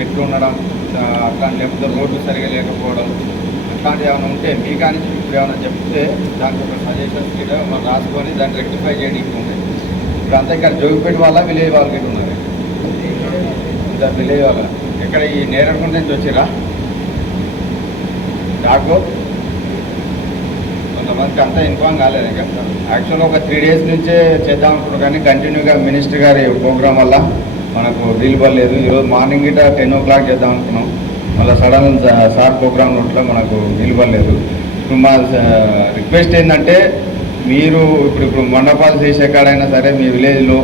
చెట్లు ఉండడం అట్లాంటి అట్లా లేకపోతే రోడ్లు సరిగా లేకపోవడం అట్లాంటివి ఏమైనా ఉంటే మీ కానీ ఇప్పుడు ఏమైనా చెప్తే దానికి ఒక సజెషన్స్ కింద మనం రాసుకొని దాన్ని రెక్టిఫై చేయడానికి ఉంది ఇప్పుడు అంతా ఇక్కడ జోగిపేట వాళ్ళ విలేజ్ వాళ్ళకి ఇటు ఉన్నారు ఇంకా విలేజ్ వాళ్ళ. ఇక్కడ ఈ నేరడుకుంట నుంచి వచ్చిరా నాకు కొంతమందికి అంతా ఇన్ఫామ్ కాలేదు ఇంకా. యాక్చువల్గా ఒక త్రీ డేస్ నుంచే చేద్దాం అనుకుంటున్నాం కానీ కంటిన్యూగా మినిస్టర్ గారి ప్రోగ్రామ్ వల్ల మనకు వీలు పడలేదు ఈరోజు మార్నింగ్ ఇట టెన్ ఓ క్లాక్ చేద్దాం అనుకున్నాం. మళ్ళీ సడన్ సార్ ప్రోగ్రామ్ నోట్లో మనకు వీలు పడలేదు ఇప్పుడు మా రిక్వెస్ట్ ఏంటంటే మీరు ఇప్పుడు ఇప్పుడు మండపాలు చేసే కాడైనా సరే మీ విలేజ్లో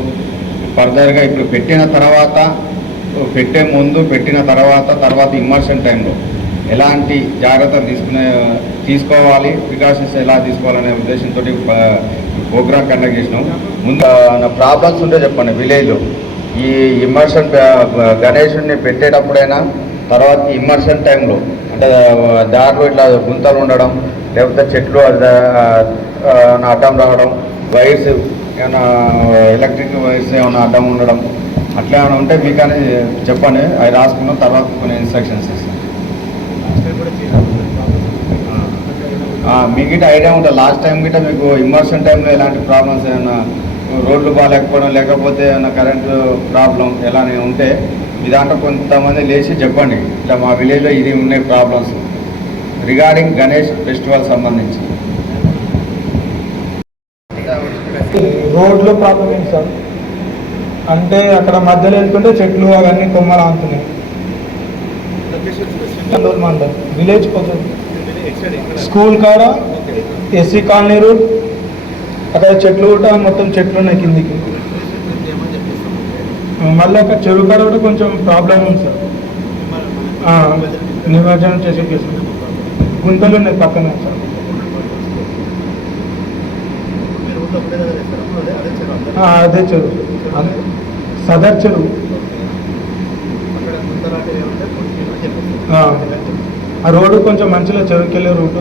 ఫర్దర్గా ఇప్పుడు పెట్టిన తర్వాత పెట్టే ముందు పెట్టిన తర్వాత తర్వాత ఇమ్మర్షన్ టైంలో ఎలాంటి జాగ్రత్తలు తీసుకునే తీసుకోవాలి ప్రికాషన్స్ ఎలా తీసుకోవాలనే ఉద్దేశంతో ప్రోగ్రామ్ కండక్ట్ చేసినాం. ముందు నా ప్రాబ్లమ్స్ ఉంటే చెప్పండి విలేజ్లో. ఈ ఇమ్మర్షన్ గణేషుడిని పెట్టేటప్పుడైనా తర్వాత ఇమ్మర్షన్ టైంలో అంటే దారిలో ఇట్లా గుంతలు ఉండడం లేకపోతే చెట్లు అది, అడ్డం రావడం వైర్స్ ఏమైనా ఎలక్ట్రిక్ వైర్స్ ఏమైనా అడ్డం ఉండడం అట్లా ఏమైనా ఉంటే మీకు అని చెప్పండి. అవి రాసుకున్న తర్వాత కొన్ని ఇన్స్ట్రక్షన్స్ ఇస్తాను మీకు ఐడియా ఉంటుంది లాస్ట్ టైం గిట్ట మీకు ఇమ్మర్షన్ టైంలో ఎలాంటి ప్రాబ్లమ్స్ ఏమైనా రోడ్లు బాగాలేకపోవడం లేకపోతే ఏమైనా కరెంటు ప్రాబ్లం ఎలానే ఉంటే మీ దాంట్లో కొంతమంది లేచి చెప్పండి. ఇట్లా మా విలేజ్లో ఇది ఉన్నాయి ప్రాబ్లమ్స్. రిగార్డింగ్ గణేష్ ఫెస్టివల్ సంబంధించి. రోడ్లో ప్రాబ్లం ఏంటి సార్? అంటే అక్కడ మధ్యలో వెళ్తుంటే చెట్లు అవన్నీ కొమ్మలు మండలం విలేజ్ పోతుంది స్కూల్ కాడ ఎస్సీ కాలనీ రూట్ అక్కడ చెట్లు కూడా మొత్తం చెట్లు ఉన్నాయి కిందికి. మళ్ళీ అక్కడ చెరువు కాడ కూడా కొంచెం ప్రాబ్లం ఉంది సార్. నిమజ్జనం చేసే కేసు గుంతలు ఉన్నాయి పక్కన సార్. అదే చెరువు. సదర్ చెరువు. ఆ. రోడ్డు కొంచెం మంచిగా చెరువుకెళ్ళే రూటు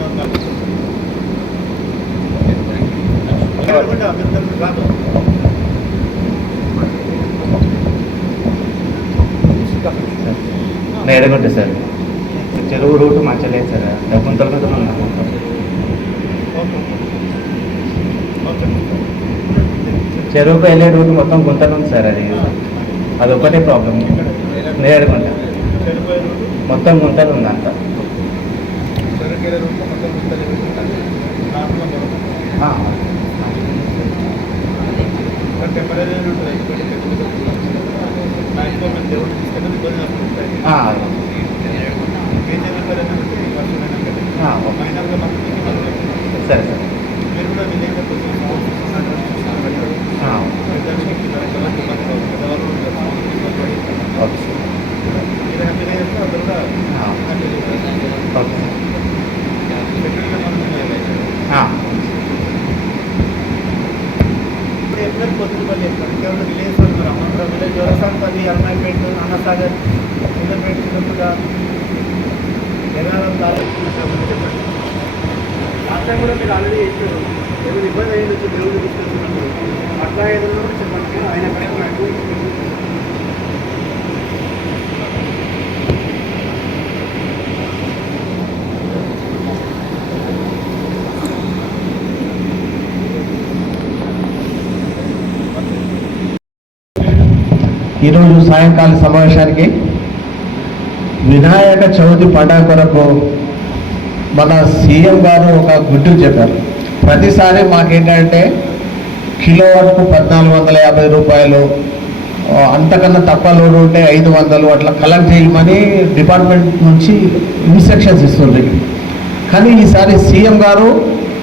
చెరువు రూట్ మంచిగా లేదు సార్ గుంతల మీద ఉన్నాము చెరువుకు వెళ్ళే రూట్ మొత్తం గుంతలు ఉంది సార్ అది. అది ఒకటే ప్రాబ్లం నేరగుంట మొత్తం గుంతలు ఉంది అంత. ఆ, ఆ, ఆ, ఓకే. సరే సార్ ఆ, ఓకే సార్ ఆ, ఓకే ఆ, జోరసంపల్లి అమ్మాయిపేట అన్నసాగర్ ఇంద్రపేట చుట్టుగా ఎర్రారం లాస్ట్ టైం కూడా మీరు ఆల్రెడీ చెప్పారు ఏమైనా ఇబ్బంది అయ్యింది వచ్చి దేవుడు తీసుకొచ్చినప్పుడు అట్లా ఏదైనా చెప్పండి. ఆయన ఎక్కడైనా ఈరోజు సాయంకాల సమావేశానికి వినాయక చవితి పండుగ కొరకు మన సీఎం గారు ఒక గుడ్డు చెప్పారు. ప్రతిసారి మాకేంటంటే కిలో వరకు పద్నాలుగు వందల యాభై రూపాయలు అంతకన్నా తక్కువ లోడ్ ఉంటే ఐదు వందలు అట్లా కలెక్ట్ చేయమని డిపార్ట్మెంట్ నుంచి ఇన్స్ట్రక్షన్స్ ఇస్తుంది కానీ ఈసారి సీఎం గారు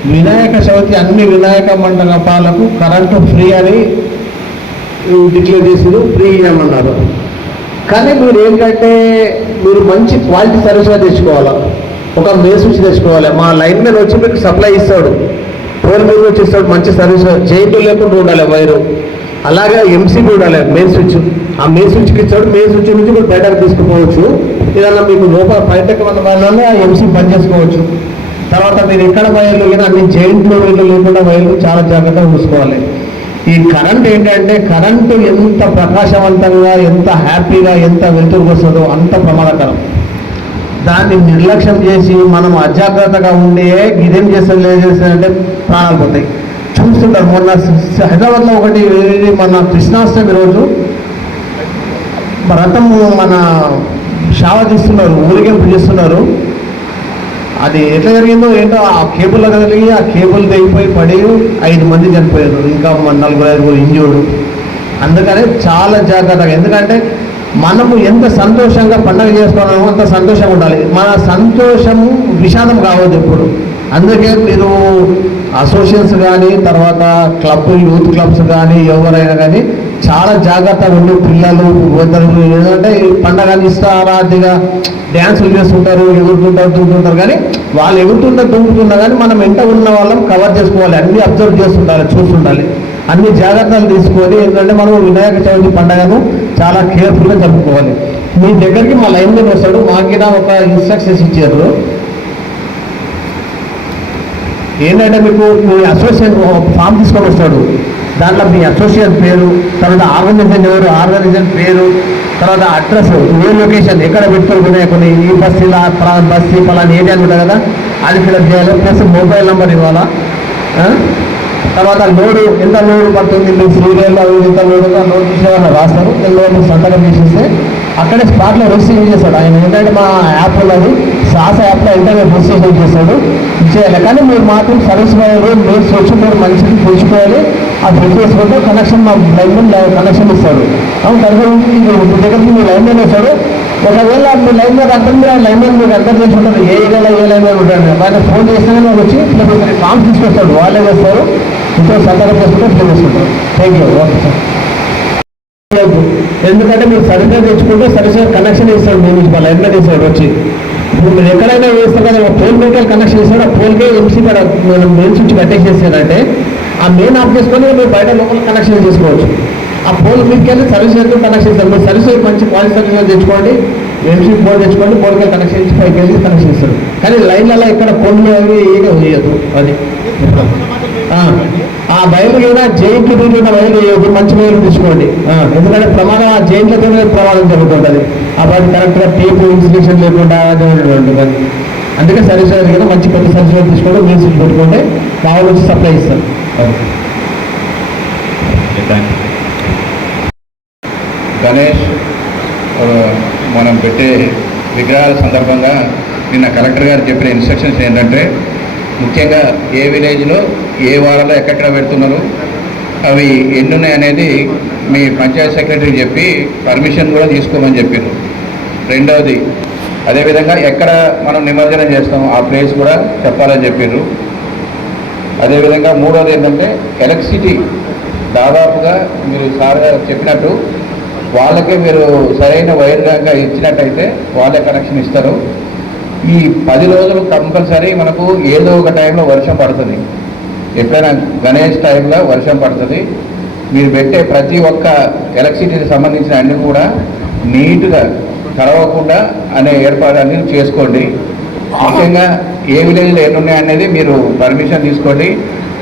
వినాయక చవితి అన్ని వినాయక మండపాలకు కరెంటు ఫ్రీ అని డిక్లేర్ చేసారు ఫ్రీ ఇవ్వమన్నారు కానీ మీరు ఏంటంటే మీరు మంచి క్వాలిటీ సర్వీస్గా తెచ్చుకోవాలా? ఒక మేస్ నుంచి తెచ్చుకోవాలి. మా లైన్ మీద వచ్చి మీకు సప్లై ఇస్తాడు. ఫోన్ మీద వచ్చి ఇస్తాడు మంచి సర్వీస్ జైంట్ లేకుండా ఉండాలి వైరు అలాగే ఎంసీబీ ఉండాలి మెయిన్ స్విచ్ ఆ మెయిన్ స్విచ్కి ఇచ్చాడు మెయిన్ స్విచ్ నుంచి మీరు బయటకు తీసుకుపోవచ్చు. ఏదన్నా మీకు లోపల బయటకు మన ఆ ఎంసీ పని చేసుకోవచ్చు. తర్వాత మీరు ఎక్కడ వైర్లు లేదా అన్ని జైంట్లో వైర్లు లేకుండా వైర్లు చాలా జాగ్రత్తగా చూసుకోవాలి ఈ కరెంట్ ఏంటంటే కరెంటు ఎంత ప్రకాశవంతంగా ఎంత హ్యాపీగా ఎంత వెలుతురుకు వస్తుందో అంత ప్రమాదకరం. దాన్ని నిర్లక్ష్యం చేసి మనం అజాగ్రత్తగా ఉండే ఇదేం చేస్తాం లేదు చేస్తానంటే ప్రాణాలు పోతాయి. చూస్తుంటారు మొన్న హైదరాబాద్లో ఒకటి మన కృష్ణాష్టమి రోజు. రథం మన షావ తీస్తున్నారు ఊరిగింపు చేస్తున్నారు. అది ఎట్లా జరిగిందో ఏంటో ఆ కేబుల్ కలిగి ఆ కేబుల్ తెగిపోయి పడి ఐదు మంది చనిపోయారు. ఇంకా నలుగురు ఐదుగురు ఇంజూర్డు అందుకనే చాలా జాగ్రత్తగా ఎందుకంటే మనము ఎంత సంతోషంగా పండగ చేసుకున్నామో అంత సంతోషంగా ఉండాలి. మన సంతోషము విషాదం కావద్దు ఎప్పుడు. అందుకే మీరు అసోసియేషన్స్ కానీ తర్వాత క్లబ్ యూత్ క్లబ్స్ కానీ ఎవరైనా కానీ చాలా జాగ్రత్తగా ఉండి. పిల్లలు వద్దరు ఏంటంటే ఈ ఇష్టారాధిగా డ్యాన్సులు చేస్తుంటారు ఎగురుతుంటారు దుంకుంటారు కానీ వాళ్ళు ఎగురుతుంటారు దుంకుతున్నా కానీ మనం ఎంత ఉన్న వాళ్ళం కవర్ చేసుకోవాలి. అన్ని అబ్జర్వ్ చేస్తుండాలి చూస్తుండాలి. అన్ని జాగ్రత్తలు తీసుకొని ఏంటంటే మనం వినాయక చవితి పండుగను చాలా కేర్ఫుల్గా జరుపుకోవాలి. మీ దగ్గరికి మా లైన్ మీద వస్తాడు. మాకి ఒక ఇన్స్ట్రక్షన్స్ ఇచ్చారు. ఏంటంటే మీకు మీ అసోసియేషన్ ఫామ్ తీసుకొని వస్తాడు. దాంట్లో మీ అసోసియేషన్ పేరు తర్వాత ఆర్గనైజేషన్ ఎవరు ఆర్గనైజేషన్ పేరు తర్వాత అడ్రస్ ఏ లొకేషన్ ఎక్కడ పెట్టుకొని కొన్ని ఈ బస్ ఇలా పలానా బస్ పలానా ఏరియా అని ఉంటుంది కదా అది ఫిల్అప్ చేయాలి. ప్లస్ మొబైల్ నెంబర్ ఇవ్వాలా? తర్వాత లోడు ఎంత లోడు పడుతుంది? మీ సీరియల్లో ఎంత లోడు లోడ్ తీసేవాళ్ళు రాస్తారు. నేను లోడ్ సంతకం తీసేస్తే అక్కడే స్పాట్లో రిసీవ్ చేస్తాడు. ఆయన ఏంటంటే మా యాప్లో అది ఉన్నది సాస యాప్లో వెంటనే రిజిస్ట్రేషన్ చేస్తాడు చేయాలి కానీ మీరు మాత్రం సర్వీస్ వాళ్ళు మీరు స్విచ్ మీరు మంచిది తెచ్చుకోవాలి ఆ ఫిల్ చేసుకుంటే కనెక్షన్ మా లైన్ కనెక్షన్ ఇస్తాడు అవును తర్వాత మీ దగ్గరికి మీ లైన్ మ్యాన్ వస్తాడు ఒకవేళ మీ లైన్ మీద అర్థం మీరు లైన్ మ్యాన్ మీరు అర్థం చేసుకుంటారు ఏ ఏరియాలో ఏ లైన్ మీద ఉంటాడు ఆయన ఫోన్ చేసినా వాళ్ళు వచ్చి ఇట్లా ఫామ్ తీసుకొస్తాడు వాళ్ళే వేస్తారు ఇంట్లో సంతకం చేసుకుంటే ఫిల్ చేసుకుంటారు థ్యాంక్ యూ ఓకే సార్ ఎందుకంటే మీరు సరిగ్గా తెచ్చుకుంటే సరిగ్గా కనెక్షన్ ఇస్తాడు మీ నుంచి లైన్ మీద ఇస్తాడు వచ్చి ఇప్పుడు మీరు ఎక్కడైనా వేస్తారు కదా ఫోన్ పోల్ మీటర్ కనెక్షన్ ఇస్తాడు ఆ పోల్కే ఎంసీ కాడ మనం మెయిన్ స్విచ్ కట్టేసి చేస్తాడంటే ఆ మెయిన్ ఆఫ్ చేసుకొని మీరు బయట లోపల కనెక్షన్ చేసుకోవచ్చు. ఆ పోల్ మీదకి వెళ్ళి సర్వీస్ సెంటర్ కనెక్షన్ ఇస్తారు మీరు సర్వీస్ మంచి క్వాలిటీ సర్వీస్ తెచ్చుకోండి ఎంసీ పోల్ తెచ్చుకోండి పోల్కి కనెక్షన్ ఇచ్చి పైకి వెళ్ళి కనెక్షన్ ఇస్తారు కానీ లైన్లలో ఎక్కడ పోల్లు అవి ఏదో వేయదు అది. ఆ, ఆ బయలు కూడా జైన్కి తిరిగిన బయలు వేయదు మంచి బయలు తీసుకోండి. ఎందుకంటే ప్రమాదం ఆ జైన్లతోనే ప్రమాదం జరుగుతుంటుంది. ఆ వాటి కరెక్ట్గా టేపు ఇన్స్టిట్యూషన్ లేకుండా ఉంటుంది. అందుకే సర్వీస్ కదా మంచి పెద్ద సర్వీస్ తీసుకోండి మీన్స్ పెట్టుకుంటే మా వాళ్ళు వచ్చి సప్లై ఇస్తారు. గణేష్ మనం పెట్టే విగ్రహాల సందర్భంగా నిన్న కలెక్టర్ గారు చెప్పిన ఇన్స్ట్రక్షన్స్ ఏంటంటే ముఖ్యంగా ఏ విలేజ్లో ఏ వారాలో ఎక్కడెక్కడ పెడుతున్నారు అవి ఎన్నున్నాయి అనేది మీ పంచాయత్ సెక్రటరీ చెప్పి పర్మిషన్ కూడా తీసుకోమని చెప్పారు. రెండవది అదేవిధంగా ఎక్కడ మనం నిమజ్జనం చేస్తాం ఆ ప్లేస్ కూడా చెప్పాలని చెప్పారు. అదేవిధంగా మూడోది ఏంటంటే ఎలక్ట్రిసిటీ దాదాపుగా మీరు సార్ గారు చెప్పినట్టు వాళ్ళకే మీరు సరైన వైర్గా ఇచ్చినట్టయితే వాళ్ళే కనెక్షన్ ఇస్తారు. ఈ పది రోజులు కంపల్సరీ మనకు ఏదో ఒక టైంలో వర్షం పడుతుంది. ఎప్పుడైనా గణేష్ టైంలో వర్షం పడుతుంది. మీరు పెట్టే ప్రతి ఒక్క ఎలక్ట్రిసిటీకి సంబంధించిన అన్ని కూడా నీట్గా కలవకుండా అనే ఏర్పాటు చేసుకోండి. ముఖ్యంగా ఏ విలేజ్లో ఎన్ని ఉన్నాయి అనేది మీరు పర్మిషన్ తీసుకోండి.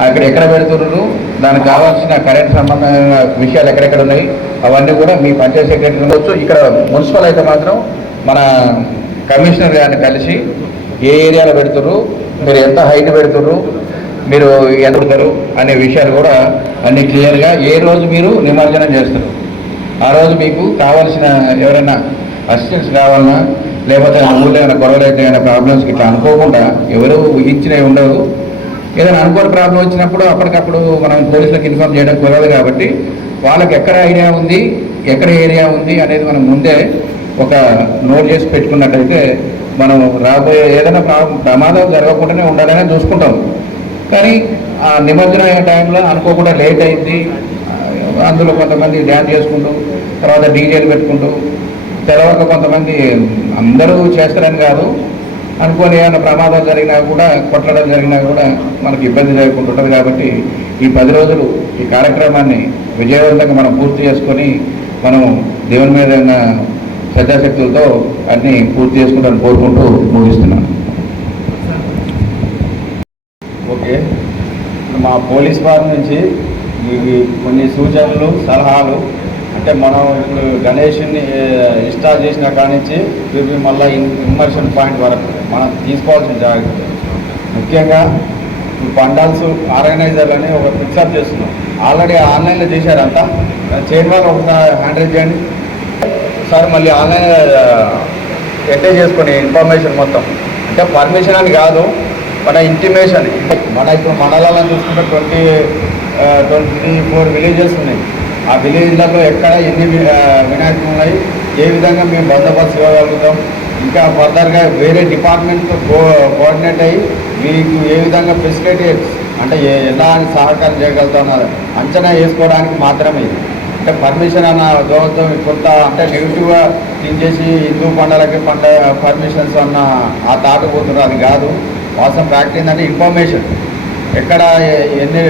అక్కడ ఎక్కడ పెడుతున్నారు దానికి కావాల్సిన కరెంట్ సంబంధమైన విషయాలు ఎక్కడెక్కడ ఉన్నాయి అవన్నీ కూడా మీ పంచాయత్ సెక్రటరీ ఉండొచ్చు. ఇక్కడ మున్సిపల్ అయితే మాత్రం మన కమిషనర్ గారిని కలిసి ఏ ఏరియాలో పెడుతుర్రు మీరు ఎంత హైట్ పెడుతుర్రు మీరు ఎంత అనే విషయాలు కూడా అన్ని క్లియర్గా ఏ రోజు మీరు నిమజ్జనం చేస్తారు. ఆ రోజు మీకు కావాల్సిన ఎవరైనా అసిస్టెన్స్ కావాలన్నా లేకపోతే ఆ ఊళ్ళో ఏమైనా గొడవలు అయితే ఏమైనా ప్రాబ్లమ్స్ ఇట్లా అనుకోకుండా ఎవరు ఊహించినవి ఉండవు. ఏదైనా అనుకోని ప్రాబ్లం వచ్చినప్పుడు అప్పటికప్పుడు మనం పోలీసులకు ఇన్ఫామ్ చేయడం కుదరదు కాబట్టి వాళ్ళకి ఎక్కడ ఐడియా ఉంది ఎక్కడ ఏరియా ఉంది అనేది మనం ముందే ఒక నోట్ చేసి పెట్టుకున్నట్టయితే మనం రాబోయే ఏదైనా ప్రమాదం జరగకుండానే ఉండాలనే చూసుకుంటాం. కానీ ఆ నిమజ్జనం అయిన టైంలో అనుకోకుండా లేట్ అయింది. అందులో కొంతమంది డ్యాన్స్ చేసుకుంటూ తర్వాత డీజేలు పెట్టుకుంటూ తెలవక కొంతమంది అందరూ చేస్తారని కాదు. అనుకోని ఏమైనా ప్రమాదం జరిగినా కూడా కొట్టడం జరిగినా కూడా మనకి ఇబ్బంది లేకుండా కాబట్టి ఈ పది రోజులు ఈ కార్యక్రమాన్ని విజయవంతంగా మనం పూర్తి చేసుకొని మనం దేవుని మీద ఉన్న శ్రద్ధాశక్తులతో అన్నీ పూర్తి చేసుకుంటాను కోరుకుంటూ ముగిస్తున్నాను ఓకే మా పోలీస్ వారి నుంచి కొన్ని సూచనలు సలహాలు అంటే మనం ఇప్పుడు గణేష్ని ఇన్స్టాల్ చేసిన కానించి నుంచి ఇవి మళ్ళీ ఇమ్మర్షన్ పాయింట్ వరకు మనం తీసుకోవాల్సిన జాగ్రత్త. ముఖ్యంగా పండాల్స్ ఆర్గనైజర్లని ఒక ఫిక్సప్ చేస్తున్నాం. ఆల్రెడీ ఆన్లైన్లో చేశారంతా. చేయడం వల్ల ఒకసారి హ్యాండిల్ చేయండి. సార్ మళ్ళీ ఆన్లైన్ ఎంటర్ చేసుకుని ఇన్ఫర్మేషన్ మొత్తం. అంటే పర్మిషన్ అని కాదు మన ఇంటిమేషన్ మన ఇప్పుడు మండలాలను చూసుకుంటే ట్వంటీ ట్వంటీ ఫోర్ విలేజెస్ ఉన్నాయి. ఆ విలేజ్లలో ఎక్కడ ఎన్ని వి- వినాయకులు ఉన్నాయి? ఏ విధంగా మేము బందోబస్తు ఇవ్వగలుగుతాం ఇంకా ఫర్దర్గా వేరే డిపార్ట్మెంట్తో కో కోఆర్డినేట్ అయ్యి మీకు ఏ విధంగా ఫెసిలిటీ అంటే ఎలా అని సహకారం చేయగలుగుతున్నారు? అంచనా వేసుకోవడానికి మాత్రమే అంటే పర్మిషన్ అన్న దోమతో కొంత అంటే నెగిటివ్గా థింక్ చేసి హిందూ పండుగలకి పండ పర్మిషన్స్ అన్న ఆ తాట పోతున్నారు అది కాదు. వాస్తవం ఫ్యాక్ట్ ఏంటంటే ఇన్ఫర్మేషన్ ఎక్కడ ఎన్ని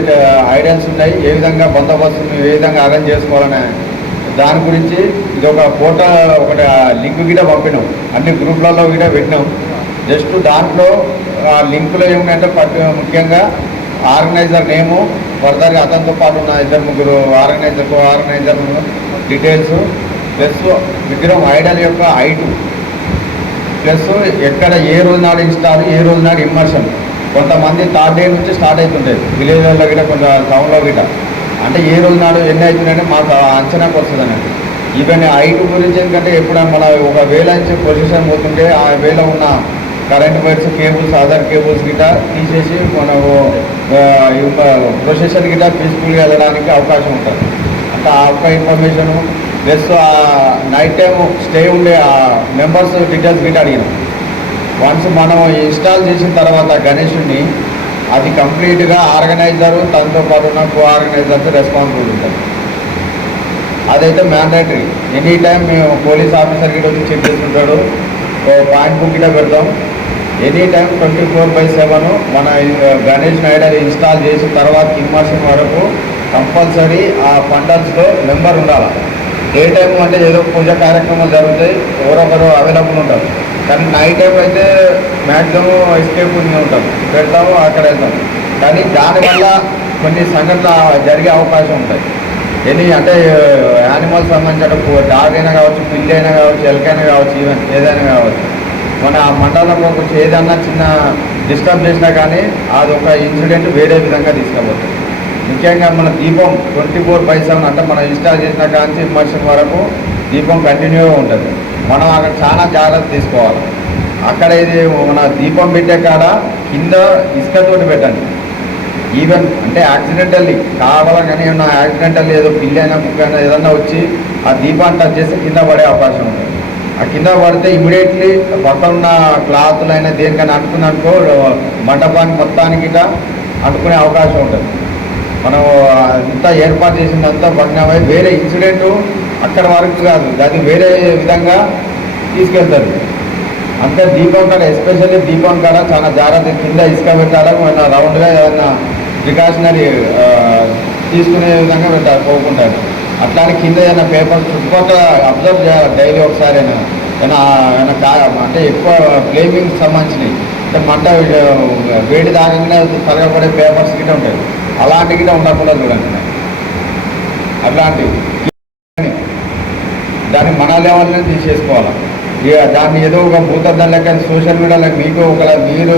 ఐడియాస్ ఉన్నాయి ఏ విధంగా బందోబస్తు ఏ విధంగా అరేంజ్ చేసుకోవాలనే దాని గురించి ఇది ఒక ఫోటో ఒకటి లింక్ కూడా పంపినాం. అన్ని గ్రూప్లలో కూడా పెట్టినాం. జస్ట్ దాంట్లో ఆ లింకులో ఏమిటంటే ముఖ్యంగా ఆర్గనైజర్ నేము ఫర్దర్గా అతనితో పాటు ఉన్న ఇద్దరు ముగ్గురు ఆర్గనైజర్ ఆర్గనైజర్ డీటెయిల్స్ ప్లస్ విగ్రహం ఐడల్ యొక్క హైటు. ప్లస్ ఎక్కడ ఏ రోజు నాడు ఇన్స్టాల్ ఏ రోజు నాడు ఇమ్మర్షన్ కొంతమంది థర్డ్ డే నుంచి స్టార్ట్ అవుతుంటాయి. విలేజ్లలో గిట కొంత టౌన్లో గిట అంటే ఏ రోజు నాడు ఎన్ని అవుతుందంటే మాకు అంచనాకు వస్తుంది అన్నట్టు. ఈవెన్ హైట్ గురించి ఎందుకంటే ఎప్పుడైనా మన ఒక వేల నుంచి పొజిషన్ పోతుంటే ఆ వేల ఉన్న current wires cables other cables గిట తీసేసి మనము ప్రొసెషన్ గిట పీస్ఫుల్గా వెళ్ళడానికి అవకాశం ఉంటుంది. అంటే ఆ ఒక్క information plus night time stay ఉండే ఆ మెంబర్స్ డీటెయిల్స్ గిట్ అడిగినాం. వన్స్ మనం ఇన్స్టాల్ చేసిన తర్వాత గణేషుని అది కంప్లీట్గా ఆర్గనైజరు తనతో పాటు ఉన్న కో ఆర్గనైజర్తో రెస్పాన్సిబుల్ ఉంటుంది అదైతే మ్యాండేటరీ ఎనీ టైం మేము పోలీస్ ఆఫీసర్ గిట్ట వచ్చి చెక్ చేస్తుంటాడు పాయింట్ బుక్ గిట్ట పెడతాం. Any time twenty four by seven మన గణేష్ నైడర్ ఇన్స్టాల్ చేసిన తర్వాత ఇమ్మర్షన్ వరకు కంపల్సరీ ఆ పండల్స్లో మెంబర్ ఉండాలి. డే టైం అంటే ఏదో పూజ కార్యక్రమాలు జరుగుతాయి ఎవరొకరు అవైలబుల్ ఉంటారు. కానీ నైట్ టైం అయితే మ్యాక్సిమం ఎస్కేప్ ఉంటాం. పెడతాము అక్కడ వెళ్తాం. కానీ దానివల్ల కొన్ని సంఘటనలు జరిగే అవకాశం ఉంటాయి. ఎన్ని అంటే యానిమల్స్ సంబంధించిన డాగ్ అయినా కావచ్చు పిల్లి అయినా కావచ్చు ఎలకైనా కావచ్చు ఈవెన్ ఏదైనా కావచ్చు. మన ఆ మండలంలో కొంచెం ఏదన్నా చిన్న డిస్టర్బ్ చేసినా కానీ అది ఒక ఇన్సిడెంట్ వేరే విధంగా తీసుకుపోతుంది. ముఖ్యంగా మన దీపం ట్వంటీ ఫోర్ బై సెవెన్ అంటే మనం ఇన్స్టాల్ చేసిన కానీ ఇమ్మర్షన్ వరకు దీపం కంటిన్యూగా ఉంటుంది. మనం అక్కడ చాలా జాగ్రత్త తీసుకోవాలి. అక్కడ ఇది మన దీపం పెట్టే కాడ కింద ఇసుకతోటి పెట్టండి. ఈవెన్ అంటే యాక్సిడెంటల్లీ కావాలని కానీ ఏమన్నా యాక్సిడెంటల్లీ ఏదో పిల్లి అయినా కుక్క అయినా ఏదన్నా వచ్చి ఆ దీపాన్ని టచ్ చేస్తే కింద పడే అవకాశం ఉంటుంది ఆ కింద పడితే ఇమీడియట్లీ పక్కన ఉన్న క్లాత్లు అయినా దేనికైనా అనుకుని అనుకో మొత్తానికి ఇట్లా అనుకునే అవకాశం ఉంటుంది. మనం అంతా ఏర్పాటు చేసిందంతా భగ్నమై వేరే ఇన్సిడెంట్ అక్కడ వరకు కాదు అది వేరే విధంగా తీసుకెళ్తారు. అంటే దీపం కాడ ఎస్పెషల్లీ దీపం కాడ చాలా జాగ్రత్త కింద ఇసుక పెట్టాలా మన రౌండ్గా ఏదైనా ప్రికాషనరీ తీసుకునే విధంగా పెట్టాలి పోకుంటారు. అట్లానే కింద ఏదైనా పేపర్ చుట్టుపక్కల అబ్జర్వ్ చేయాలి డైలీ ఒకసారి అయినా? ఏమైనా కా అంటే ఎక్కువ ఫ్లేమింగ్ సంబంధించినవి. అంటే మంట వేడి దాగంగానే తరగబడే పేపర్స్ గిట్ట ఉంటాయి. అలాంటి గిట్ట ఉండకుండా చూడండి. అట్లాంటివి దాన్ని మన లెవెల్లో తీసేసుకోవాలి. ఇక దాన్ని ఏదో ఒక భూతద్దం లెక్క సోషల్ మీడియాలో మీకు ఒక మీరు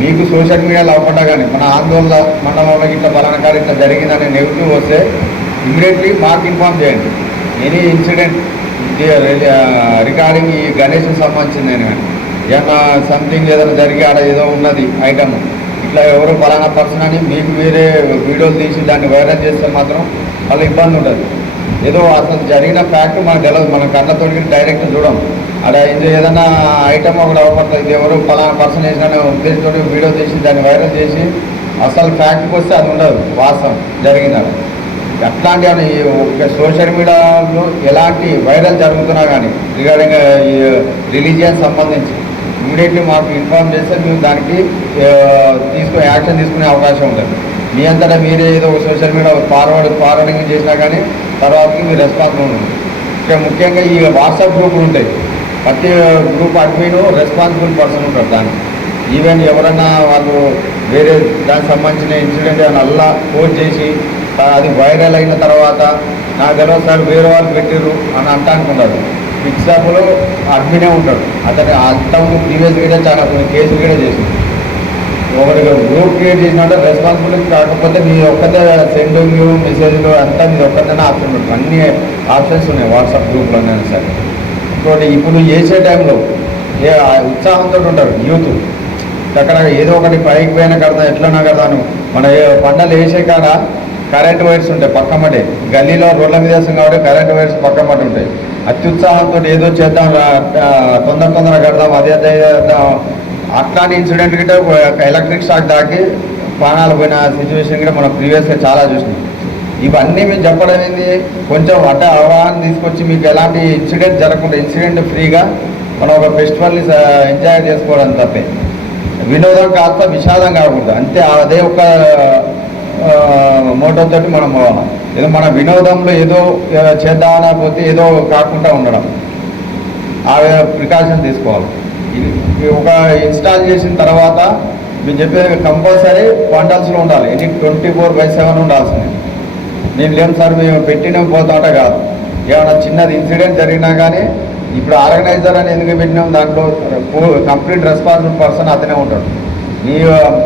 మీకు సోషల్ మీడియాలో అవ్వకుండా కానీ మన ఆందోళన మండలంలో ఇట్లా పలానా కాడ ఇట్లా జరిగిందనే నెగిటివ్ వస్తే ఇమీడియట్లీ మాకు ఇన్ఫామ్ చేయండి. ఎనీ ఇన్సిడెంట్ రిగార్డింగ్ ఈ గణేష్కి సంబంధించింది కానీ ఏమన్నా సంథింగ్ ఏదైనా జరిగి ఆడ ఏదో ఉన్నది ఐటమ్. ఇట్లా ఎవరు పలానా పర్సన్ అని మీకు వేరే వీడియోలు తీసి దాన్ని వైరల్ చేస్తే మాత్రం వాళ్ళ ఇబ్బంది ఉండదు. ఏదో అసలు జరిగిన ఫ్యాక్ట్ మనకు తెలియదు మన కళ్ళతో డైరెక్ట్ చూడం. అక్కడ ఏదైనా ఐటమ్ ఒకటి అవపడుతుంది ఇది ఎవరు ఫలానా పర్సన్ వేసిన ఉద్దేశంతో వీడియో తీసి దాన్ని వైరల్ చేసి అసలు ఫ్యాక్ట్కి వస్తే అది ఉండదు. వాస్తవం జరిగిందని అట్లాంటి అని ఒక సోషల్ మీడియాలో ఎలాంటి వైరల్ జరుగుతున్నా కానీ రిగార్డింగ్ ఈ రిలీజియన్ సంబంధించి ఇమీడియట్లీ మాకు ఇన్ఫార్మ్ చేస్తే మేము దానికి తీసుకు యాక్షన్ తీసుకునే అవకాశం ఉంటుంది. మీ అంతటా మీరే ఏదో ఒక సోషల్ మీడియా ఫార్వర్డ్ ఫార్వర్డింగ్ చేసినా కానీ తర్వాతకి మీరు రెస్పాన్సిబుల్ ఉంటుంది ఇక్కడ ముఖ్యంగా ఈ వాట్సాప్ గ్రూపులు ఉంటాయి. ప్రతి గ్రూప్ అడ్మిన్ రెస్పాన్సిబుల్ పర్సన్ ఉంటారు దానికి. ఈవెన్ ఎవరైనా వాళ్ళు వేరే దానికి సంబంధించిన ఇన్సిడెంట్ ఏమైనా అల్లా పోస్ట్ చేసి అది వైరల్ అయిన తర్వాత నాకు తెలియదు సార్ వేరే వాళ్ళు పెట్టిర్రు అని అంటా అనుకుంటారు ఎగ్జాంపుల్ అడ్మినే ఉంటాడు. అతను అంతకు ప్రీవియస్ కూడా చాలా కొన్ని కేసులు కూడా చేసింది. ఒకటి గ్రూప్ క్రియేట్ చేసినట్టు రెస్పాన్సిబిలిటీ కాకపోతే మీ ఒక్కతే సెండింగ్ మెసేజ్లు అంతా మీ ఒక్కతేనే ఆప్షన్ ఉంటుంది. అన్ని ఆప్షన్స్ ఉన్నాయి వాట్సాప్ గ్రూప్లోనే సరే. ఇంకోటి ఇప్పుడు చేసే టైంలో ఏ ఆ ఉత్సాహంతో ఉంటారు యూత్. అక్కడ ఏదో ఒకటి పైకి పోయినా కడతా ఎట్లన్నా కడతాను మన పంటలు వేసే కాడ కరెంట్ వైర్స్ ఉంటాయి పక్కమటే. గల్లీలో రోడ్ల మీద వేస్తాం కాబట్టి కరెంట్ వైర్స్ పక్కమటి ఉంటాయి. అత్యుత్సాహంతో ఏదో చేద్దాం తొందర తొందర కడదాం. అదే అదే అట్లాంటి ఇన్సిడెంట్ గిట్ట ఎలక్ట్రిక్ షాక్ దాకి ప్రాణాలు పోయిన సిచ్యువేషన్ కూడా మనం ప్రీవియస్గా చాలా చూసినాం. ఇవన్నీ మేము చెప్పడం ఏంది? కొంచెం అట్ట అవగాహన తీసుకొచ్చి మీకు ఎలాంటి ఇన్సిడెంట్ జరగకుండా ఇన్సిడెంట్ ఫ్రీగా మనం ఒక ఫెస్టివల్ని ఎంజాయ్ చేసుకోవడం తప్పే. వినోదం కాస్త విషాదం కాకుండా అంతే అదే ఒక మోటోతో మనం పోవడం ఏదో మన వినోదంలో ఏదో ఆ, చేద్దామని పోతే ఏదో కాకుండా ఉండడం. ఆ ప్రికాషన్ తీసుకోవాలి. ఇది ఒక ఇన్స్టాల్ చేసిన తర్వాత మీరు చెప్పేది కంపల్సరీ వంటల్స్లో ఉండాలి. Any twenty four by seven ఉండాల్సింది. నేను లేము సార్ మేము పెట్టినా పోతాంట కాదు. ఏమైనా చిన్నది ఇన్సిడెంట్ జరిగినా కానీ ఇప్పుడు ఆర్గనైజర్ అని ఎందుకు పెట్టినాం? దాంట్లో కంప్లీట్ రెస్పాన్సిబుల్ పర్సన్ అతనే ఉంటాడు. ఈ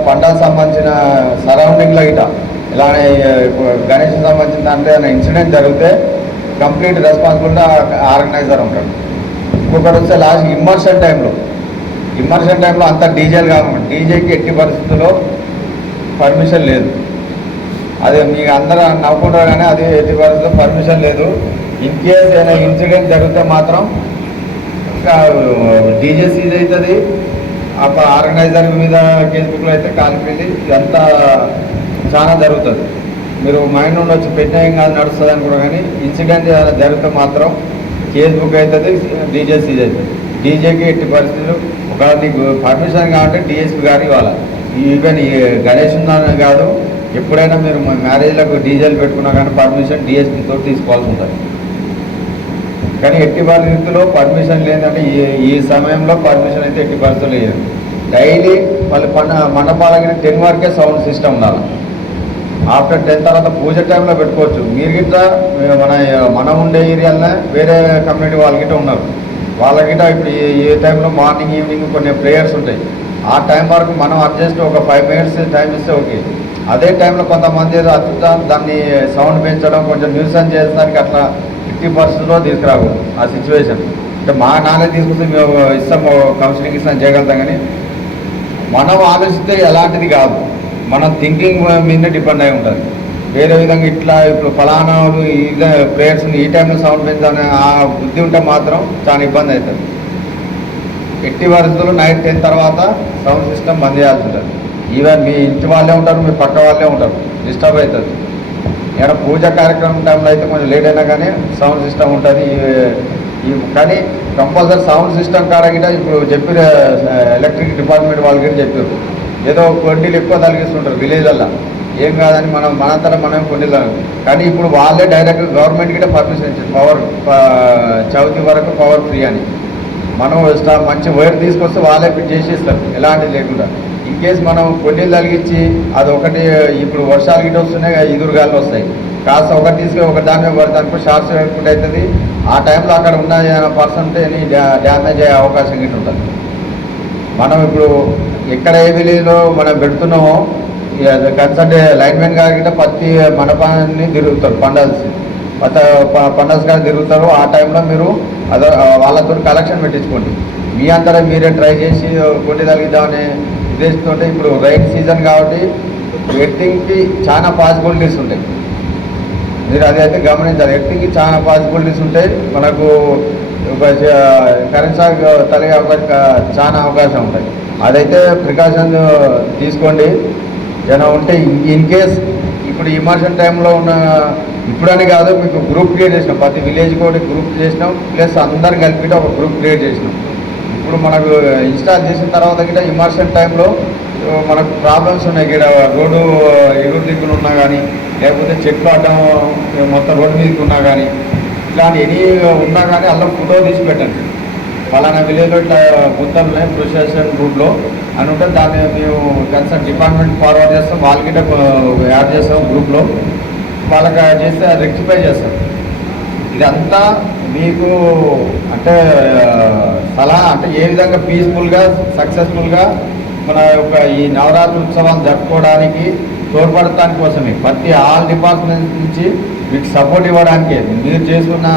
పంటకు సంబంధించిన సరౌండింగ్లో ఇట. ఇలానే గణేష్ సంబంధించిన దాంట్లో ఏమైనా ఇన్సిడెంట్ జరిగితే కంప్లీట్ రెస్పాన్సిబుల్గా ఆర్గనైజర్ ఉంటాడు. ఇంకొకటి వస్తే లాస్ట్ ఇమ్మర్షన్ టైంలో. ఇమ్మర్షన్ టైంలో అంతా డీజేలు కాకుండా డీజేకి ఎట్టి పరిస్థితుల్లో పర్మిషన్ లేదు. అదే మీకు అందరూ నవ్వుకుంటారు కానీ అది ఎట్టి పరిస్థితుల్లో పర్మిషన్ లేదు. ఇన్ కేస్ ఏదైనా ఇన్సిడెంట్ జరిగితే మాత్రం డీజే సీజ్ అవుతుంది. ఆర్గనైజర్ మీద కేస్బుక్లో అయితే కాలిపోయింది ఇదంతా చాలా జరుగుతుంది. మీరు మైండ్ నుండి వచ్చి పెట్టిన ఏం కాదు నడుస్తుంది అనుకున్నా కానీ ఇన్సిడెంట్ ఏదైనా జరిగితే మాత్రం కేసుబుక్ అవుతుంది డీజే సీజ్ అవుతుంది డీజేకి ఎట్టి పరిస్థితులు ఒకవేళ నీకు పర్మిషన్ కావాలంటే డిఎస్పీ గారు ఇవ్వాలి. ఈవెన్ ఈ గణేష్ ఉందని కాదు ఎప్పుడైనా మీరు మ్యారేజ్లకు డీజేలు పెట్టుకున్నా కానీ పర్మిషన్ డిఎస్పీతో తీసుకోవాల్సి ఉంటుంది. కానీ ఎట్టి పరిస్థితుల్లో పర్మిషన్ లేదంటే ఈ ఈ సమయంలో పర్మిషన్ అయితే ఎట్టి పరిస్థితులు లేదు. డైలీ మళ్ళీ పండ మండపాలకి టెన్ వరకే సౌండ్ సిస్టమ్ ఉండాలి. ఆఫ్టర్ టెన్ తర్వాత పూజ టైంలో పెట్టుకోవచ్చు. మీరు గిట్ట మన మనం ఉండే ఏరియాలోనే వేరే కమ్యూనిటీ వాళ్ళ గిట్ట ఉన్నారు. వాళ్ళ గిట్ట ఇప్పుడు ఏ- టైంలో మార్నింగ్ ఈవినింగ్ కొన్ని ప్రేయర్స్ ఉంటాయి. ఆ టైం వరకు మనం అడ్జస్ట్ ఒక ఫైవ్ మినిట్స్ టైం ఇస్తే ఓకే. అదే టైంలో కొంతమంది ఏదో దాన్ని సౌండ్ పెంచడం కొంచెం న్యూసన్ చేసడానికి అట్లా ఫిఫ్టీ పర్సెంట్లో తీసుకురాకూడదు ఆ సిచ్యువేషన్. అంటే మా నాన్న తీసుకుంటే మేము ఇస్తాం కౌన్సిలింగ్ ఇస్తాం చేయగలుగుతాం కానీ మనం ఆలోచిస్తే ఎలాంటిది కాదు. మనం థింకింగ్ మీద డిపెండ్ అయి ఉంటుంది. వేరే విధంగా ఇట్లా ఇప్పుడు ఫలానాలు ఈ ప్లేయర్స్ ఈ టైంలో సౌండ్ పెంచాలని ఆ బుద్ధి ఉంటే మాత్రం చాలా ఇబ్బంది అవుతుంది. ఎట్టి పరిస్థితుల్లో నైట్ టెన్ తర్వాత సౌండ్ సిస్టమ్ బంద్ చేయాల్సి ఉంటుంది. ఈవెన్ మీ ఇంటి వాళ్ళే ఉంటారు మీ పక్క వాళ్ళే ఉంటారు. డిస్టర్బ్ అవుతుంది ఏమైనా పూజ కార్యక్రమం టైంలో అయితే కొంచెం లేట్ అయినా కానీ సౌండ్ సిస్టమ్ ఉంటుంది. ఈ- కానీ కంపల్సరీ సౌండ్ సిస్టమ్ కాడ ఇప్పుడు చెప్పిన ఎలక్ట్రిక్ డిపార్ట్మెంట్ వాళ్ళు చెప్పారు ఏదో కొడ్డీలు ఎక్కువ తలిగిస్తుంటారు విలేజ్లలో ఏం కాదని మనం మనంతటా మనం కొన్నిళ్ళు కానీ ఇప్పుడు వాళ్ళే డైరెక్ట్ గవర్నమెంట్ గిట్ట పర్మిషన్ ఇచ్చారు. పవర్ చవితి వరకు పవర్ ఫ్రీ అని. మనం మంచి వైర్ తీసుకొస్తే వాళ్ళే ఫిట్ చేసి ఇస్తారు ఎలాంటిది లేకుండా. ఇన్ కేస్ మనం కొన్నిళ్ళు తలిగించి అది ఒకటి ఇప్పుడు వర్షాలు గిట్ట వస్తున్నాయి ఎదురుగాలు వస్తాయి. కాస్త ఒకటి తీసుకుని ఒక దాని మీద షార్ట్ సర్క్యూట్ అవుతుంది ఆ టైంలో అక్కడ ఉన్న పర్సెంటేజ్ డ్యామేజ్ అయ్యే అవకాశం గిట్ట ఉంటుంది. మనం ఇప్పుడు ఎక్కడ ఏ విలేజ్లో మనం పెడుతున్నామో కన్సల్ట్ లైన్మెన్ గారి గిట్ట పత్తి మన పని తిరుగుతారు పండాల్సి. పండల్స్ గారు తిరుగుతారు ఆ టైంలో మీరు అదో వాళ్ళతో కలెక్షన్ పెట్టించుకోండి. మీ అంతటా మీరే ట్రై చేసి కొన్ని తగ్గిద్దామని ఉద్దేశంతో ఇప్పుడు రైట్ సీజన్ కాబట్టి ఎట్టింగ్కి చాలా పాసిబిలిటీస్ ఉంటాయి. మీరు అది అయితే గమనించాలి ఎట్టింగ్కి చాలా పాసిబిలిటీస్ ఉంటాయి. మనకు ఒక కరెంట్ షాక్ తలిగే అవకాశం చాలా అవకాశం ఉంటాయి. అదైతే ప్రికాషన్ తీసుకోండి. ఏమైనా ఉంటే ఇన్ కేస్ ఇప్పుడు ఇమర్షన్ టైంలో ఉన్న ఇప్పుడని కాదు మీకు గ్రూప్ క్రియేట్ చేసినాం. ప్రతి విలేజ్ కూడా గ్రూప్ చేసినాం. ప్లస్ అందరు కలిపి ఒక గ్రూప్ క్రియేట్ చేసినాం. ఇప్పుడు మనకు ఇన్స్టాల్ చేసిన తర్వాత గిట్ట ఇమర్షన్ టైంలో మనకు ప్రాబ్లమ్స్ ఉన్నాయి ఇక్కడ రోడ్డు ఎగురు దిక్కులు ఉన్నా కానీ లేకపోతే చెట్లు అడ్డం మొత్తం రోడ్డు మీదకి ఉన్నా కానీ ఇలాంటి ఎనీ ఉన్నా కానీ అందులో ఫోటో తీసి పెట్టండి. ఫలానా విలేజ్లో ఇట్లా గుంతలు ఉన్నాయి ప్రొసెషన్ రూట్లో అని ఉంటే దాన్ని మేము కన్సర్న్ డిపార్ట్మెంట్ ఫార్వర్డ్ చేస్తాం. వాళ్ళ గిట్ట యాడ్ చేస్తాం గ్రూప్లో వాళ్ళకి చేస్తే అది రెక్టిఫై చేస్తాం. ఇదంతా మీకు అంటే సలహా అంటే ఏ విధంగా పీస్ఫుల్గా సక్సెస్ఫుల్గా మన యొక్క ఈ నవరాత్రి ఉత్సవాలు జరుపుకోవడానికి తోడ్పడటానికి కోసమే. ప్రతి ఆల్ డిపార్ట్మెంట్ నుంచి మీకు సపోర్ట్ ఇవ్వడానికి. మీరు చేసుకున్న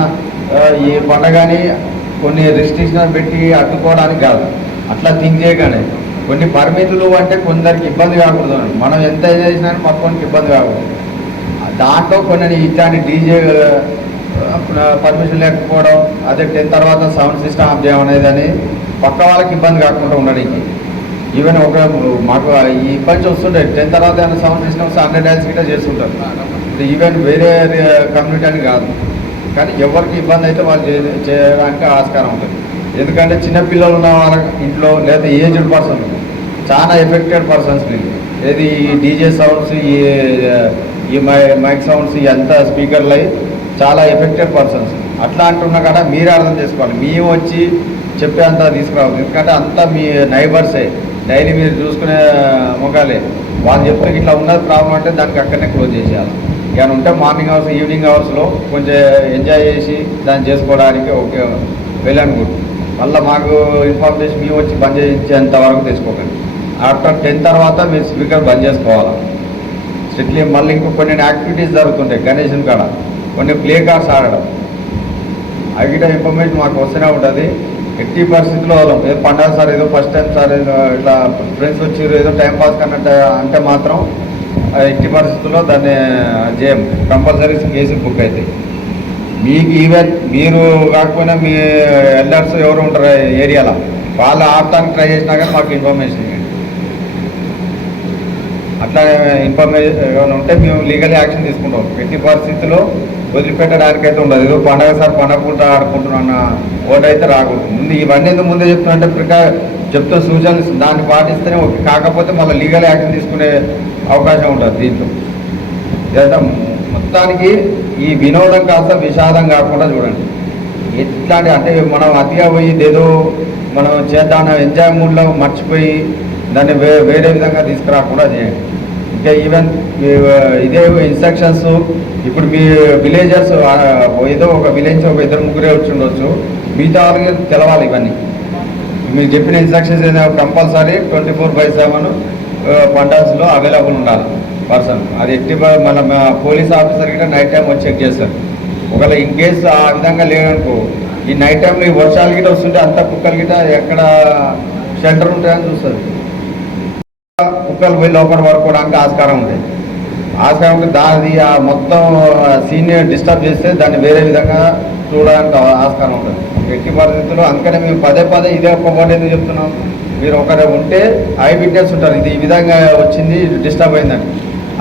ఈ పండగని కొన్ని రిస్ట్రిక్షన్ పెట్టి అడ్డుకోవడానికి కాదు. అట్లా థింక్ చేయగానే కొన్ని పరిమితులు అంటే కొందరికి ఇబ్బంది కాకూడదు మనం ఎంత చేసినా పక్కనికి ఇబ్బంది కాకూడదు. దాంట్లో కొన్ని ఇట్లాంటి డీజే పర్మిషన్ లేకపోవడం అదే టెన్ తర్వాత సౌండ్ సిస్టమ్ ఆఫ్ చేయమనేది అని పక్క వాళ్ళకి ఇబ్బంది కాకుండా ఉండడానికి. ఈవెన్ ఒక మాకు ఈ ఇబ్బంది వస్తుండే టెన్ తర్వాత ఏమైనా సౌండ్ సిస్టమ్స్ హండ్రెడ్ డ్యాన్స్ గిట్ట చేస్తుంటారు. ఈవెన్ వేరే కమ్యూనిటీ అని కాదు. కానీ ఎవరికి ఇబ్బంది అయితే వాళ్ళు చేయడానికి ఆస్కారం ఉంటుంది. ఎందుకంటే చిన్నపిల్లలు ఉన్న వాళ్ళ ఇంట్లో లేదా ఏజ్డ్ పర్సన్ చాలా ఎఫెక్టెడ్ పర్సన్స్ ఏది ఈ డీజే సౌండ్స్ ఈ ఈ మై మైక్ సౌండ్స్ ఇవంతా స్పీకర్లు అయి చాలా ఎఫెక్టెడ్ పర్సన్స్. అట్లా అంటున్నా కదా మీరే అర్థం చేసుకోవాలి. మేము వచ్చి చెప్పేంత తీసుకురావద్దు. ఎందుకంటే అంతా మీ నైబర్సే. డైలీ మీరు చూసుకునే ముఖాలే వాళ్ళు చెప్తే ఇట్లా ఉన్నది ప్రాబ్లం అంటే దానికి అక్కడనే క్లోజ్ చేసేయాలి. ఇక ఉంటే మార్నింగ్ అవర్స్ ఈవినింగ్ అవర్స్లో కొంచెం ఎంజాయ్ చేసి దాన్ని చేసుకోవడానికి ఓకే. వెళ్ళాను గుడ్ మళ్ళీ మాకు ఇన్ఫర్మేషన్ మేము వచ్చి బంద్ చేయించేంత వరకు తీసుకోకండి. ఆఫ్టర్ టెన్ తర్వాత మీరు స్పీకర్ బంద్ చేసుకోవాలి? స్ట్రిక్ట్లీ మళ్ళీ ఇంకో కొన్ని యాక్టివిటీస్ జరుగుతుంటాయి గణేషన్ కాడ. కొన్ని ప్లే కార్డ్స్ ఆడడం. అవి ఇన్ఫర్మేషన్ మాకు వస్తూనే ఉంటుంది. ఎట్టి పరిస్థితుల్లో వాళ్ళం ఏదో పండగ సార్ ఏదో ఫస్ట్ టైం సార్ ఏదో ఇట్లా ఫ్రెండ్స్ వచ్చారు ఏదో టైం పాస్ కన్నట్టు అంటే మాత్రం ఎట్టి పరిస్థితుల్లో దాన్ని జేఎం కంపల్సరీ కేసు బుక్ అవుతాయి మీకు ఈవెన్ మీరు కాకపోయినా మీ ఎల్డర్స్ ఎవరు ఉంటారు ఏరియాలో వాళ్ళు ఆపడానికి ట్రై చేసినా కానీ మాకు ఇన్ఫర్మేషన్ అట్లా ఇన్ఫర్మేషన్ ఏమైనా ఉంటే మేము లీగల్ యాక్షన్ తీసుకుంటాం. ఎట్టి పరిస్థితుల్లో వదిలిపెట్టడానికి అయితే ఉండదు. ఏదో పండగ సార్ పండగ ఆడుకుంటున్నా అన్న ఓటు అయితే రాకూడదు. ముందు ఇవన్నీ ఎందుకు ముందే చెప్తున్నా అంటే ప్రికా చెప్తున్న సూచనలు దాన్ని పాటిస్తేనే ఓకే. కాకపోతే మళ్ళీ లీగల్ యాక్షన్ తీసుకునే అవకాశం ఉంటుంది దీంట్లో. ఇదంతా మొత్తానికి ఈ వినోదం కాస్త విషాదం కాకుండా చూడండి. ఎట్లాంటి అంటే మనం అతిగా పోయి ఏదో మనం చేద్దాం ఎంజాయ్ మూడ్లో మర్చిపోయి దాన్ని వే వేరే విధంగా తీసుకురాకుండా చేయండి. ఇంకా ఈవెన్ ఇదే ఇన్స్ట్రక్షన్స్ ఇప్పుడు మీ విలేజర్స్ ఏదో ఒక విలేజ్ ఒక ఇద్దరు ముగ్గురే వచ్చి ఉండొచ్చు. మిగతా వాళ్ళకి తెలవాలి ఇవన్నీ. మీరు చెప్పిన ఇన్స్ట్రక్షన్స్ ఏదైనా compulsory twenty four by seven పండాల్స్లో available ఉండాలి. పర్సన్ అది ఎట్టి మన పోలీస్ ఆఫీసర్ గిట్ట నైట్ టైం వచ్చి చెక్ చేస్తారు. ఒకవేళ ఇన్ కేస్ ఆ విధంగా లేదనుకో ఈ నైట్ టైంలో ఈ వర్షాలు గిట్ట వస్తుంటే అంత కుక్కలు గిట్ట ఎక్కడ షెల్టర్ ఉంటాయని చూస్తుంది కుక్కలు పోయి లోపల పడుకోవడానికి ఆస్కారం ఉంటుంది ఆస్కారం దాని ఆ మొత్తం సీనియర్ డిస్టర్బ్ చేస్తే దాన్ని వేరే విధంగా చూడడానికి ఆస్కారం ఉంటుంది. ఎట్టి పరిస్థితుల్లో అందుకనే మేము పదే పదే ఇదే ఒక్క మాట ఎందుకు చెప్తున్నాం? మీరు ఒకరే ఉంటే ఐ విట్నెస్ ఉంటారు. ఇది ఈ విధంగా వచ్చింది డిస్టర్బ్ అయిందని.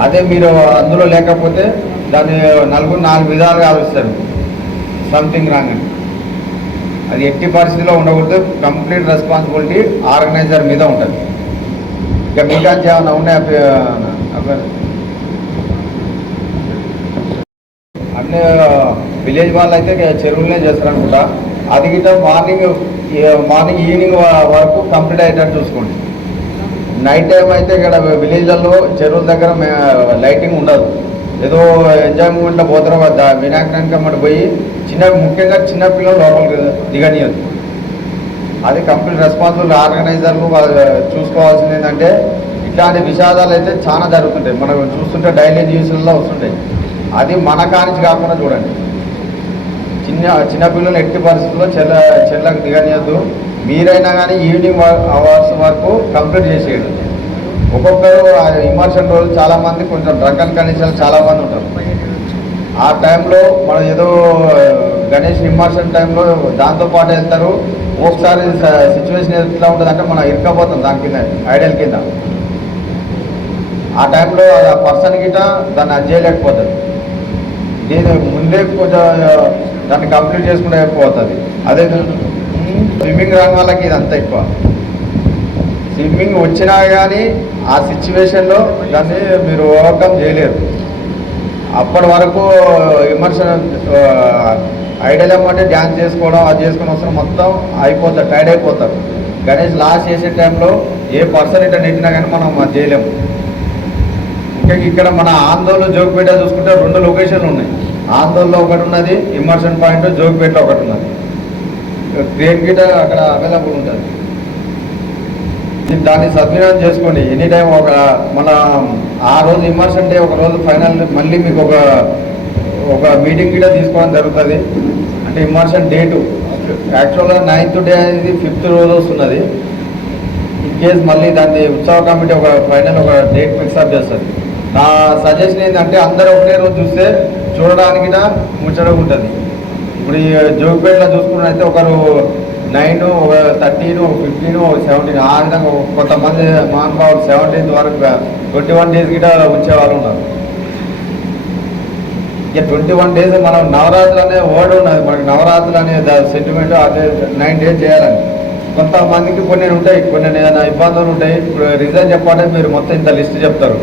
అదే మీరు అందులో లేకపోతే దాన్ని నలుగురు నాలుగు విధాలుగా ఆలోచిస్తారు. సంథింగ్ రాంగ్ అని. అది ఎట్టి పరిస్థితిలో ఉండకూడదు. కంప్లీట్ రెస్పాన్సిబిలిటీ ఆర్గనైజర్ మీద ఉంటుంది. ఇక మిగతా ఏమైనా ఉన్నాయా? పే- అన్ని విలేజ్ వాళ్ళు అయితే చెరువులనే చేస్తారు అనుకుంటా అది గిట్ట మార్నింగ్ మార్నింగ్ ఈవినింగ్ వరకు కంప్లీట్ అయ్యేటట్టు చూసుకోండి. నైట్ టైం అయితే ఇక్కడ విలేజ్లలో చెరువుల దగ్గర లైటింగ్ ఉండదు. ఏదో ఎంజాయ్మెంట్లో పోతారు పోతారో దా- వినాయకునికి అమ్మటి పోయి చిన్న ముఖ్యంగా చిన్న పిల్లలు లోపలికి దిగనీయదు అది కంప్లీట్ రెస్పాన్సిబుల్ ఆర్గనైజర్లు చూసుకోవాల్సింది ఏంటంటే ఇట్లాంటి విషాదాలు అయితే చాలా జరుగుతుంటాయి. మనం చూస్తుంటే డైలీ న్యూస్లలో వస్తుంటాయి. అది మన కానించి కాకుండా చూడండి. చిన్న చిన్నపిల్లలు ఎట్టి పరిస్థితుల్లో చెల్ల చెల్లకు దిగనియద్దు. మీరైనా కానీ ఈవినింగ్ అవర్స్ వరకు కంప్లీట్ చేసేయండి. ఒక్కొక్కరు ఇమర్షన్ రోజు చాలామంది కొంచెం డ్రగ్ అండ్ కండిషన్ ఉంటారు. ఆ టైంలో మనం ఏదో గణేష్ నిమార్షన్ టైంలో దాంతో పాటు వెళ్తారు. ఒకసారి సిచ్యువేషన్ ఎట్లా ఉంటుంది అంటే మనం ఇరుకపోతాం దాని కింద ఐడల్ కింద. ఆ టైంలో ఆ పర్సన్ గిట దాన్ని అది చేయలేకపోతాడు. దీని ముందే కొంచెం దాన్ని కంప్లీట్ చేసుకుంటే అయిపోతుంది. అదే స్విమ్మింగ్ రాని వాళ్ళకి ఇది ఎక్కువ. స్విమ్మింగ్ వచ్చినా కానీ ఆ సిచ్యువేషన్లో దాన్ని మీరు ఓవర్కమ్ చేయలేరు. అప్పటి వరకు విమర్శన ఐడల్ ఏమంటే డ్యాన్స్ చేసుకోవడం అది చేసుకుని వస్తాం మొత్తం అయిపోతారు టైర్డ్ అయిపోతారు. గణేష్ లాస్ట్ చేసే టైంలో ఏ పర్సన్ ఇట్లా నెట్టినా కానీ మనం చేయలేము. ఇంకా ఇక్కడ మన ఆందోళన జోగిపేట చూసుకుంటే రెండు లొకేషన్లు ఉన్నాయి. ఆందోళనలో ఒకటి ఉన్నది ఇమర్షన్ పాయింట్ జోగిపేటలో ఒకటి ఉన్నది. క్రేన్ గిట అక్కడ అవైలబుల్ ఉంటుంది. దాన్ని సద్వినియోగం చేసుకోండి. ఎనీ టైం ఒక మన ఆ రోజు ఇమర్షన్ డే ఒక రోజు ఫైనల్ మళ్ళీ మీకు ఒక ఒక మీటింగ్ కూడా తీసుకోవడం జరుగుతుంది. అంటే ఇమర్షన్ డేటు యాక్చువల్గా నైన్త్ డే అనేది ఫిఫ్త్ రోజు వస్తున్నది. ఇన్ కేస్ మళ్ళీ దాన్ని ఉత్సవ కమిటీ ఒక ఫైనల్ ఒక డేట్ ఫిక్సప్ చేస్తుంది. నా సజెషన్ ఏంటంటే అందరూ ఒకటే రోజు చూస్తే చూడడానికి ముచ్చటగా ఉంటుంది ఇప్పుడు ఈ జోగిపేటలో చూసుకున్నట్టయితే ఒకరు నైన్ ఒక థర్టీన్ ఒక ఫిఫ్టీన్ ఒక సెవెంటీన్ ఆ విధంగా కొంతమంది కొంతమంది మహానుభావులు సెవెంటీన్త్ వరకు ట్వంటీ వన్ డేస్ గిట ఉంచేవాళ్ళు ఉన్నారు. ఇక ట్వంటీ వన్ డేస్ మనం నవరాత్రులు అనే వర్డ్ ఉన్నది. మనకి నవరాత్రులు అనే సెంటిమెంట్ అదే నైన్ డేస్ చేయాలని. కొంతమందికి కొన్ని ఉంటాయి. కొన్ని ఏదైనా ఇబ్బందులు ఉంటాయి. ఇప్పుడు రీజన్ చెప్పాలంటే మీరు మొత్తం ఇంత లిస్ట్ చెప్తారు.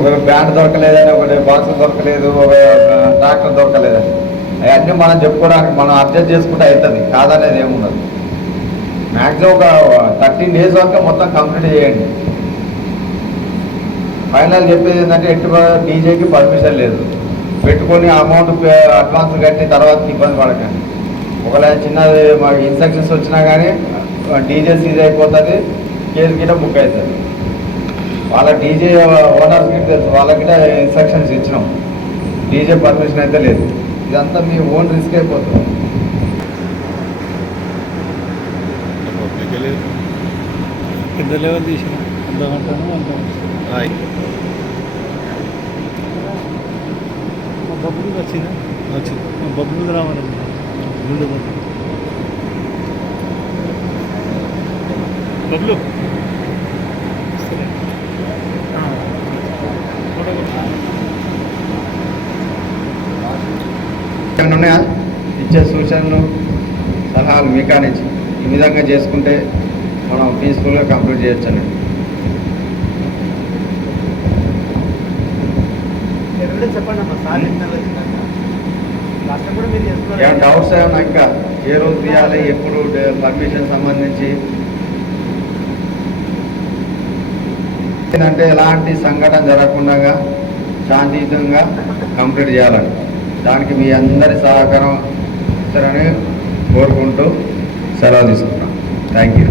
ఒక బ్యాండ్ దొరకలేదని ఒకటి బాక్స్ దొరకలేదు ఒక ట్రాక్టర్ దొరకలేదని. అవన్నీ మనం చెప్పుకోవడానికి మనం అడ్జస్ట్ చేసుకుంటే అవుతుంది కాదనేది ఏముండదు. మ్యాక్సిమం ఒక థర్టీన్ డేస్ వరకు మొత్తం కంప్లీట్ చేయండి. ఫైనల్ చెప్పేది ఏంటంటే ఎట్టి డీజేకి పర్మిషన్ లేదు. పెట్టుకొని అమౌంట్ అడ్వాన్స్ కట్టి తర్వాత ఇబ్బంది పడకండి. ఒకవేళ చిన్నది మాకు ఇన్స్ట్రక్షన్స్ వచ్చినా కానీ డీజే సీజ్ అయిపోతుంది కేసు గిట్ట బుక్ అవుతుంది వాళ్ళ డీజే ఓనర్స్ గిట్ట తెలుసు వాళ్ళకి ఇన్స్ట్రక్షన్స్ ఇచ్చినాం. డీజే పర్మిషన్ అయితే లేదు. ఇదంతా మీ ఓన్ రిస్క్ అయిపోతుంది. పెద్ద లెవెల్ తీసిన. అర్ధ గంటను బబ్బులు వచ్చిందా వచ్చింది బబ్బులు రావాలి ముందు బబ్బులు ఏమైనా ఉన్నాయా ఇచ్చే సూచనలు సలహాలు మీకా నుంచి ఈ విధంగా చేసుకుంటే మనం పీస్ఫుల్గా కంప్లీట్ చేయొచ్చండి చెప్పండి అమ్మా సార్ లాస్ట్ కూడా మీరు ఏమైనా డౌట్స్ ఏమైనా ఇంకా? ఏ రోజు తీయాలి? ఎప్పుడు పర్మిషన్ సంబంధించి? ఏంటంటే ఎలాంటి సంఘటన జరగకుండా శాంతియుతంగా కంప్లీట్ చేయాలని. దానికి మీ అందరి సహకారం ఇస్తారని కోరుకుంటూ సెలవు తీసుకుంటాం థ్యాంక్ యూ